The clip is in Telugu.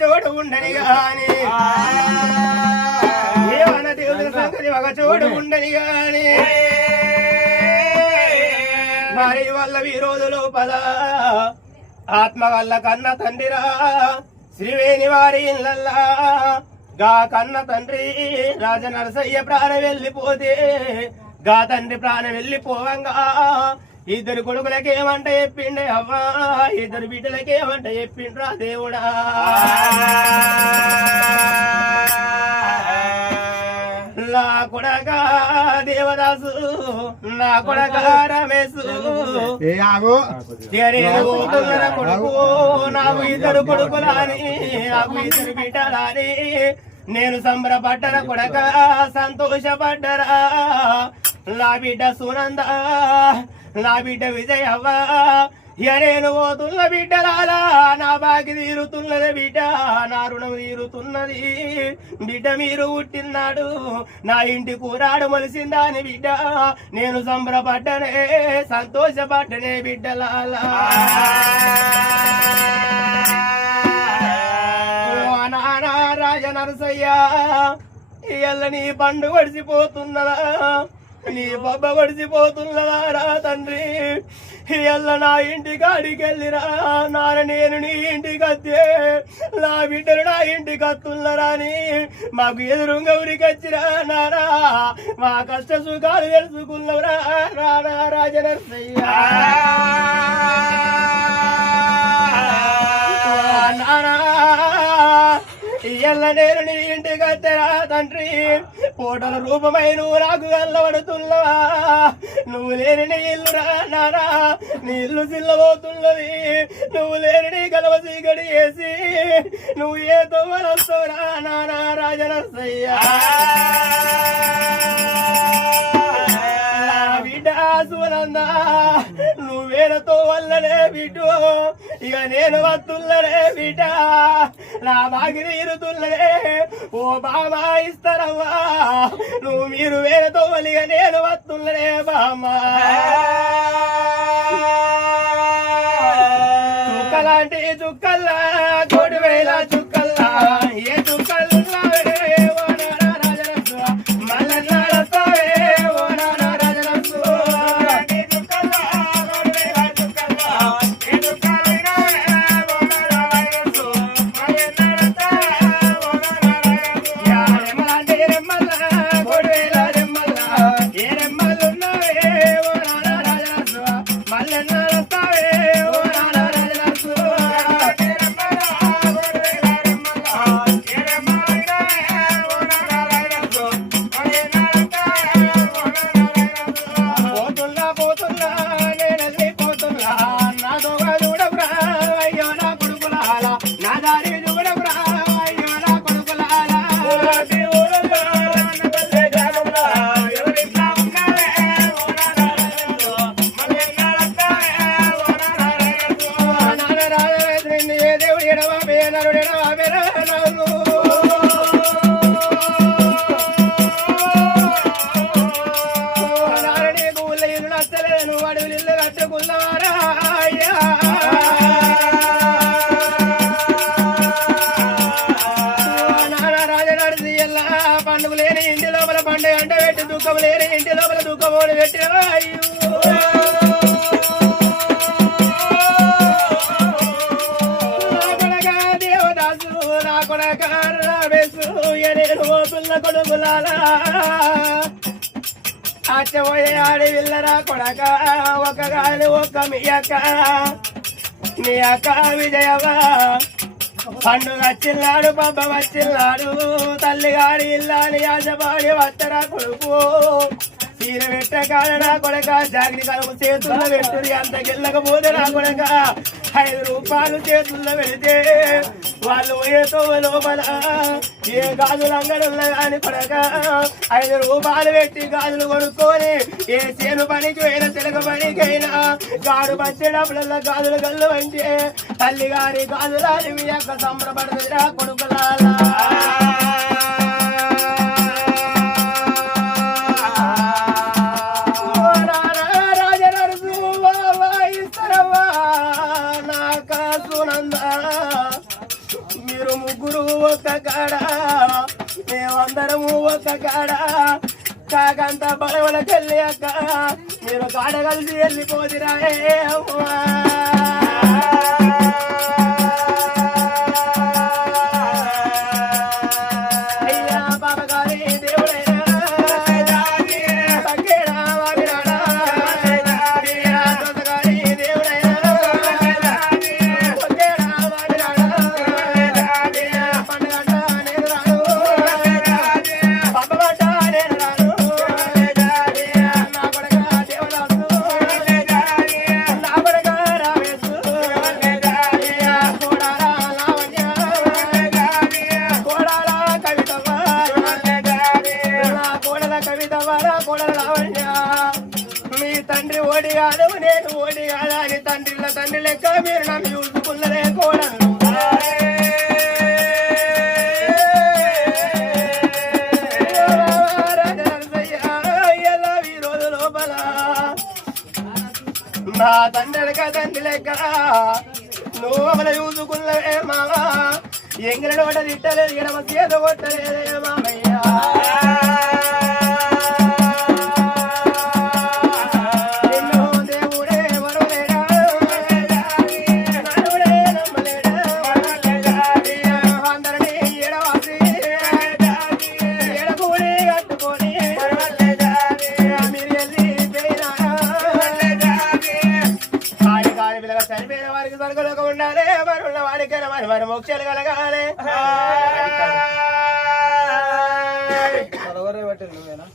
చోటు ఉండని గాని ఏమన్న దేవుని సంగతి ఒక చోటు ఉండని గాని మరి వల్ల ఈ రోజు లోపల ఆత్మ వల్ల కన్న తండ్రిరా శ్రీవేణి వారి ఇళ్ళల్లా గా కన్న తండ్రి రాజనరసయ్య ప్రాణం వెళ్ళిపోతే గా తండ్రి ప్రాణం వెళ్ళిపోవంగా ఇద్దరు కొడుకులకేమంట చెప్పిండే అవ్వా ఇద్దరు బిడ్డలకేమంట చెప్పిండ్రా దేవుడా నా కొడక దేవదాసు నా కొడక రమేశు కొడుకు నాకు ఇద్దరు కొడుకులని నాకు ఇద్దరు బిడ్డలని నేను సంబరపడ్డరా కొడక సంతోషపడ్డరా నా బిడ్డ సునంద నా బిడ్డ విజయవ్వ నేను పోతున్న బిడ్డలాలా నా బాకి తీరుతున్నది బిడ్డ నా రుణం తీరుతున్నది బిడ్డ మీరు పుట్టినాడు నా ఇంటి కూరాడు మలిసిందా అని బిడ్డ నేను సంబరపడ్డనే సంతోషపడ్డనే బిడ్డలాలా నానా రాజనరసయ్య ఇయ్యల్ల నీ పండు వడిసిపోతున్నదా నీ బొబ్బ వడిసిపోతున్నదా తండ్రి ఇయ్యల్ల నా ఇంటికి అడికెళ్ళిరా నాన్న నేను నీ ఇంటికి వస్తే నా బిడ్డలు నా ఇంటికి వస్తున్నరా అని మాకు ఎదురుగా ఉరికొచ్చిరా నానా మా కష్ట సుఖాలు తెలుసుకున్నవరా నానా రాజనరసయ్య నానా ఇయ్యల్ల నేను నీ ఇంటికి వస్తేరా తండ్రి ఫోటోల రూపమై నువ్వు నాకు గల్లబడుతున్నవా నువ్వు లేని నీ ఇల్లురా నానా నీ ఇల్లు సిల్లబోతున్నది నువ్వు లేని నీ గలవ సీగడి వేసి నువ్వు ఏ తోవనొస్తావురా నానా రాజనరసయ్య బిడ్డ సునంద నువ్వేనతో వల్లనే బిడ్డు ఇక నేను వస్తున్ననే బిడ్డ నా బాగి తీరుతున్నదే ఓ బామా ఇస్తారవ్వా నువ్వు మీరు వేరేతో వలిగా నేను వస్తున్ననే బామా చుక్కలాంటి చుక్కల్లా కోడి వేల చుక్కల్లా ఏ చుక్కలున్నావే ఓ నానా రాజరసు మల్లెన్నాడతావే ఓ నానా రాజరసు చుక్కల్లా కోడి వేల చుక్కల్లా ఏ చుక్కలున్నావే ఓ నానా రాజరసు మల్లెన్నాడతావే ఓ నానా రాజరసు యా రెమ్మలాంటి రెమ్మల్లా కోడి వేల రెమ్మల్లా ఏ రెమ్మలున్నావే ఓ నానా రాజరసు మల్లెన్నాడతావే ఓ నానా రాజరసు పోతున్నా పోతున్నా నేనల్లి పోతున్నా నా దొంగ చూడకురా అయ్యో నా కొడుకులాల నా దారి చూడకురా అయ్యో నా కొడుకులాల ఏ దేవుడు ఎడవాబే నరుడు ఎడవాబే నవ్వు నారడి పూల ఇల్లు నచ్చలేను అడవులు ఇల్లు కట్టుకున్నవారా అయ్యా నాన్న రాజ నడిచి ఎల్లా పండుగ లేని ఇంటి లోపల పండుగ అంట పెట్టి దుఃఖం లేని ఇంటి లోపల దుఃఖమోడు పెట్టిన అయ్యో దేవదాసు నా కొడక రావేసు నేను పిల్ల కొడుకులాలా అచ్చబోయే ఆడి విల్లరా కొడక ఒక గాలి ఒక మీ అక్క నీ అక్క విజయవా పండుగ వచ్చిల్లాడు పబ్బ వచ్చిల్లాడు తల్లిగాడి ఇల్లాని ఆశపాడి వత్తరా కొడుకు చీర పెట్ట కాడనా కొడక జాగ్రి కలుపు చేతుల్లో పెట్టుది అంత గిల్లకపోతే నా కొడక 5 రూపాయలు చేతుల్లో పెడితే వాళ్ళు ఏతో లోపల ఏ గాజులు అంగడున్నా కాని కొడక 5 రూపాయలు పెట్టి గాజులు కొనుక్కొని ఏ చేను పనికి అయినా చిలక పనికైనా గాడు వచ్చేటప్పుడల్లా గాజులు గల్లు అంటే తల్లి గారి గాజులాని మీ యొక్క సంబరపడుతుందిరా కొడుకులాలా మీరు ముగ్గురు ఒక కాడ మేమందరము ఒక కాడ కాకంత బలవలకెళ్ళి అక్క మీరు కాడ కలిసి వెళ్ళిపోదిరా అయ్యా బాబగారి దేవుడైనా మీ తండ్రి ఓడిగాడు నేను ఓడిగాడా అని తండ్రి లెక్క మీరు నన్ను చూసుకున్నదే కోడలు ఈ రోజు లోపల నా తండ్రి లెక్క నువ్వు అమలు చూసుకున్నవే మామా ఎంగిలి నోట తిట్టలేదు ఎడమ చేత కొట్టలేదే మామయ్యా చనిపోయిన వారికి స్వర్గలోక ఉండాలి మరి ఉన్న వారికైనా మరి మోక్షాలు కలగాలి నువ్వేనా